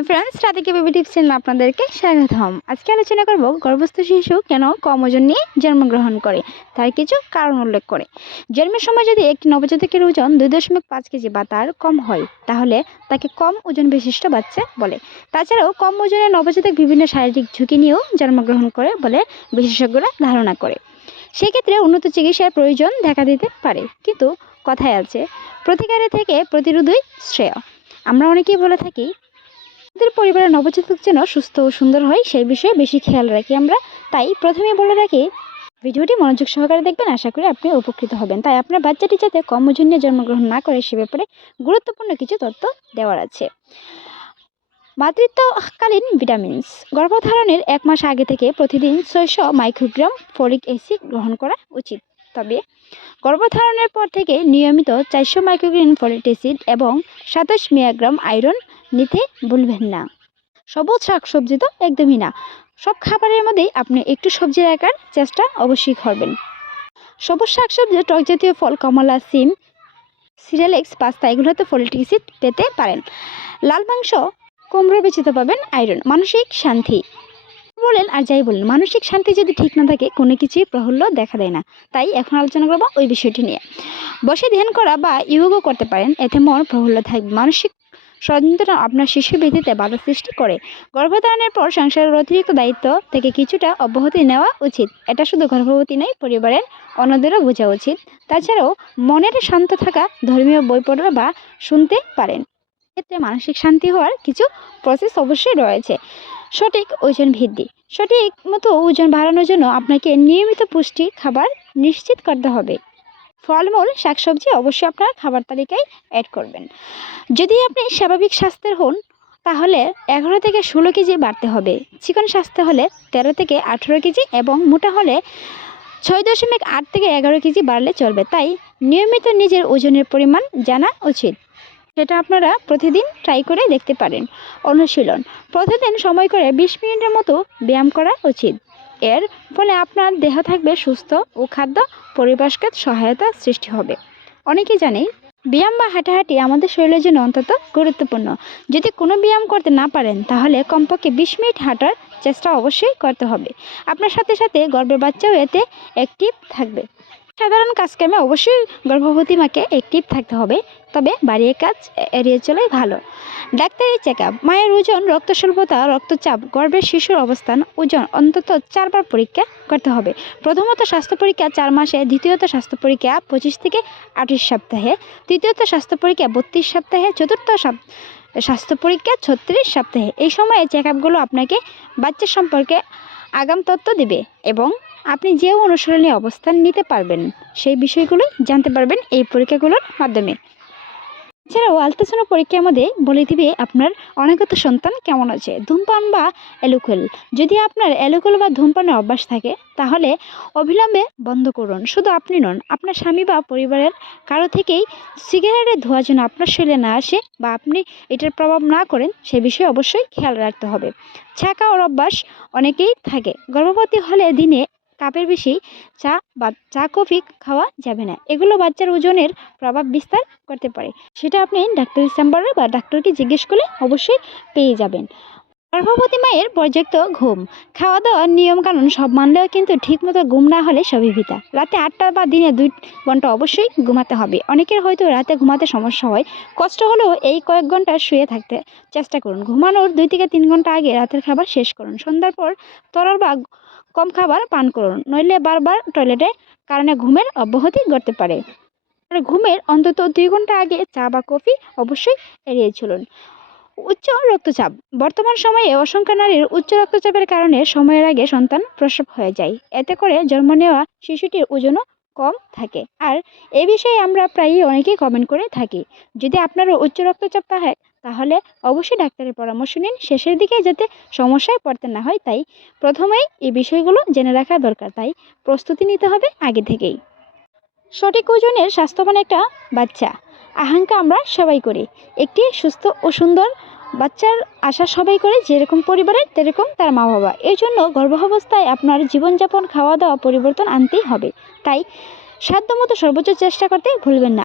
Hi friends Radhika baby tips চ্যানেলে আপনাদেরকে স্বাগতম। আজকে আলোচনা করব গর্ভস্থ শিশু কেন কম ওজন নিয়ে জন্মগ্রহণ করে, তার কিছু কারণ উল্লেখ করে। জন্মের সময় যদি একটি নবজাতকের ওজন দুই দশমিক পাঁচ কেজি বা তার কম হয়, তাহলে তাকে কম ওজন বিশিষ্ট বাচ্চা বলে। তাছাড়াও কম ওজনের নবজাতক বিভিন্ন শারীরিক ঝুঁকি নিয়েও জন্মগ্রহণ করে বলে বিশেষজ্ঞরা ধারণা করে। সেক্ষেত্রে উন্নত চিকিৎসার প্রয়োজন দেখা দিতে পারে। কিন্তু কথায় আছে, প্রতিকারের থেকে প্রতিরোধই শ্রেয়। আমরা অনেকেই বলে থাকি আমাদের পরিবারের নবজাতক যেন সুস্থ ও সুন্দর হয়, সেই বিষয়ে বেশি খেয়াল রাখি আমরা। তাই প্রথমে বলে রাখি, ভিডিওটি মনোযোগ সহকারে দেখবেন, আশা করি আপনি উপকৃত হবেন। তাই আপনার বাচ্চাটি যাতে কম ওজন নিয়ে জন্মগ্রহণ না করে, সে ব্যাপারে গুরুত্বপূর্ণ কিছু তথ্য দেওয়ার আছে। মাতৃত্বকালীন ভিটামিনস, গর্ভধারণের এক মাস আগে থেকে প্রতিদিন ছয়শো মাইক্রোগ্রাম ফলিক অ্যাসিড গ্রহণ করা উচিত। তবে গর্ভধারণের পর থেকে নিয়মিত চারশো মাইক্রোগ্রাম ফলিক অ্যাসিড এবং সাতাশ মিলিগ্রাম আয়রন নিতে ভুলবেন না। সবুজ শাকসবজি তো একদমই না। সব খাবারের মধ্যেই আপনি একটু সবজি রাখার চেষ্টা অবশ্যই করবেন। সবুজ শাকসবজি টক জাতীয় ফল, কমলা, সিম সিরিয়ালেক্স পাস্তা, এগুলোতে ফলিক অ্যাসিড পেতে পারেন। লাল মাংস, কুমড়ো বেচিতে পাবেন আয়রন, মানসিক শান্তি। বলেন আর যাই বলেন, মানসিক শান্তি যদি ঠিক না থাকে, কোনো কিছুই প্রহল্য দেখা দেয় না। তাই এখন আলোচনা করব ওই বিষয়টি নিয়ে। বসে ধ্যান করা বা ইয়োগও করতে পারেন, এতে মন প্রফুল্ল থাকবে। মানসিক স্বতন্ত্রতা আপনার শিশু বৃদ্ধিতে বাধা সৃষ্টি করে। গর্ভধারণের পর সংসারের অতিরিক্ত দায়িত্ব থেকে কিছুটা অব্যাহতি নেওয়া উচিত। এটা শুধু গর্ভবতী নয়, পরিবারের অন্যদেরও বোঝা উচিত। তাছাড়াও মনের শান্ত থাকা ধর্মীয় বই পড়া বা শুনতে পারেন। ক্ষেত্রে মানসিক শান্তি হওয়ার কিছু প্রসেস অবশ্যই রয়েছে। সঠিক ওজন বৃদ্ধি। সঠিক মতো ওজন বাড়ানোর জন্য আপনাকে নিয়মিত পুষ্টি খাবার নিশ্চিত করতে হবে। ফলমূল, শাকসবজি অবশ্যই আপনার খাবার তালিকায় অ্যাড করবেন। যদি আপনি স্বাভাবিক স্বাস্থ্যের হন, তাহলে এগারো থেকে ষোলো কেজি বাড়তে হবে। চিকন স্বাস্থ্য হলে তেরো থেকে আঠেরো কেজি এবং মোটা হলে ছয় দশমিক আট থেকে এগারো কেজি বাড়লে চলবে। তাই নিয়মিত নিজের ওজনের পরিমাণ জানা উচিত। সেটা আপনারা প্রতিদিন ট্রাই করে দেখতে পারেন। অনুশীলন। প্রতিদিন সময় করে বিশ মিনিটের মতো ব্যায়াম করা উচিত। এর ফলে আপনার দেহ থাকবে সুস্থ ও খাদ্য পরিবেশকে সহায়তা সৃষ্টি হবে। অনেকেই জানে ব্যায়াম বা হাঁটাহাঁটি আমাদের শরীরের জন্য অন্তত গুরুত্বপূর্ণ। যদি কোনো ব্যায়াম করতে না পারেন, তাহলে কমপক্ষে বিশ মিনিট হাঁটার চেষ্টা অবশ্যই করতে হবে। আপনার সাথে সাথে গর্বের বাচ্চাও এতে অ্যাক্টিভ থাকবে। সাধারণ কাজকামে অবশ্যই গর্ভবতী মাকে অ্যাক্টিভ থাকতে হবে, তবে বাড়ির কাজ এড়িয়ে চলাই ভালো। ডাক্তারি চেক আপ মায়ের ওজন রক্ত স্বল্পতা রক্তচাপ, গর্ভের শিশুর অবস্থান, ওজন, অন্তত চারবার পরীক্ষা করতে হবে। প্রথমত স্বাস্থ্য পরীক্ষা চার মাসে, দ্বিতীয়ত স্বাস্থ্য পরীক্ষা পঁচিশ থেকে আঠাশ সপ্তাহে, তৃতীয়ত স্বাস্থ্য পরীক্ষা বত্রিশ সপ্তাহে, চতুর্থ স্বাস্থ্য পরীক্ষা ছত্রিশ সপ্তাহে। এই সময়ে চেক আপগুলো আপনাকে বাচ্চা সম্পর্কে আগাম তথ্য দেবে এবং আপনি যে অনুসরণে অবস্থান নিতে পারবেন, সেই বিষয়গুলো জানতে পারবেন এই পরীক্ষাগুলোর মাধ্যমে। এছাড়াও আলট্রাসাউন্ড পরীক্ষার মধ্যে বলে দিবে আপনার অনাগত সন্তান কেমন আছে? ধূমপান বা অ্যালকোহল। যদি আপনার অ্যালকোহল বা ধূমপানের অভ্যাস থাকে, তাহলে অবিলম্বে বন্ধ করুন। শুধু আপনি নন, আপনার স্বামী বা পরিবারের কারও থেকেই সিগারেটের ধোঁয়া যেন আপনার শরীরে না আসে বা আপনি এটার প্রভাব না করেন, সে বিষয়ে অবশ্যই খেয়াল রাখতে হবে। চা ওর অভ্যাস অনেকেই থাকে। গর্ভবতী হলে দিনে কাপের বেশি চা বা চা কফি খাওয়া যাবে না। এগুলো বাচ্চার ওজনের প্রভাব বিস্তার করতে পারে। সেটা আপনি ডাক্তারের চেম্বারে বা ডাক্তারকে জিজ্ঞেস করলে অবশ্যই পেয়ে যাবেন। গর্ভবতী মায়ের পর্যাপ্ত ঘুম খাওয়া দাওয়ার নিয়মকানুন সব মানলেও কিন্তু ঠিকমতো ঘুম না হলে সবই ভিতা রাতে আটটা বা দিনে দুই ঘণ্টা অবশ্যই ঘুমাতে হবে। অনেকের হয়তো রাতে ঘুমাতে সমস্যা হয়। কষ্ট হলেও এই কয়েক ঘণ্টা শুয়ে থাকতে চেষ্টা করুন। ঘুমানোর দুই থেকে তিন ঘণ্টা আগে রাতের খাবার শেষ করুন। সন্ধ্যার পর তরল বা কম খাবার পান করুন, নইলে বারবার টয়লেটে কারণে ঘুমের অব্যাহতি ঘটতে পারে। আর ঘুমের অন্তত দুই ঘণ্টা আগে চা বা কফি অবশ্যই এড়িয়ে চলুন। উচ্চ রক্তচাপ, বর্তমান সময়ে অসংখ্য নারীর উচ্চ রক্তচাপের কারণে সময়ের আগে সন্তান প্রসব হয়ে যায়। এতে করে জন্ম নেওয়া শিশুটির ওজনও কম থাকে। আর এ বিষয়ে আমরা প্রায়ই অনেকেই কমেন্ট করে থাকি। যদি আপনারও উচ্চ রক্তচাপ থাকে তাহলে অবশ্যই ডাক্তারের পরামর্শ নিন। শেষের দিকে যাতে সমস্যায় পড়তে না হয়, তাই প্রথমেই এই বিষয়গুলো জেনে রাখা দরকার। তাই প্রস্তুতি নিতে হবে আগে থেকেই। সঠিক ওজনের স্বাস্থ্যবান একটা বাচ্চা। আকাঙ্ক্ষা আমরা সবাই করি। একটি সুস্থ ও সুন্দর বাচ্চার আশা সবাই করে, যেরকম পরিবারের তেরকম তার মা বাবা এই জন্য গর্ভাবস্থায় আপনার জীবনযাপন খাওয়া দাওয়া পরিবর্তন আনতেই হবে। তাই সাধ্যমতো সর্বোচ্চ চেষ্টা করতে ভুলবেন না।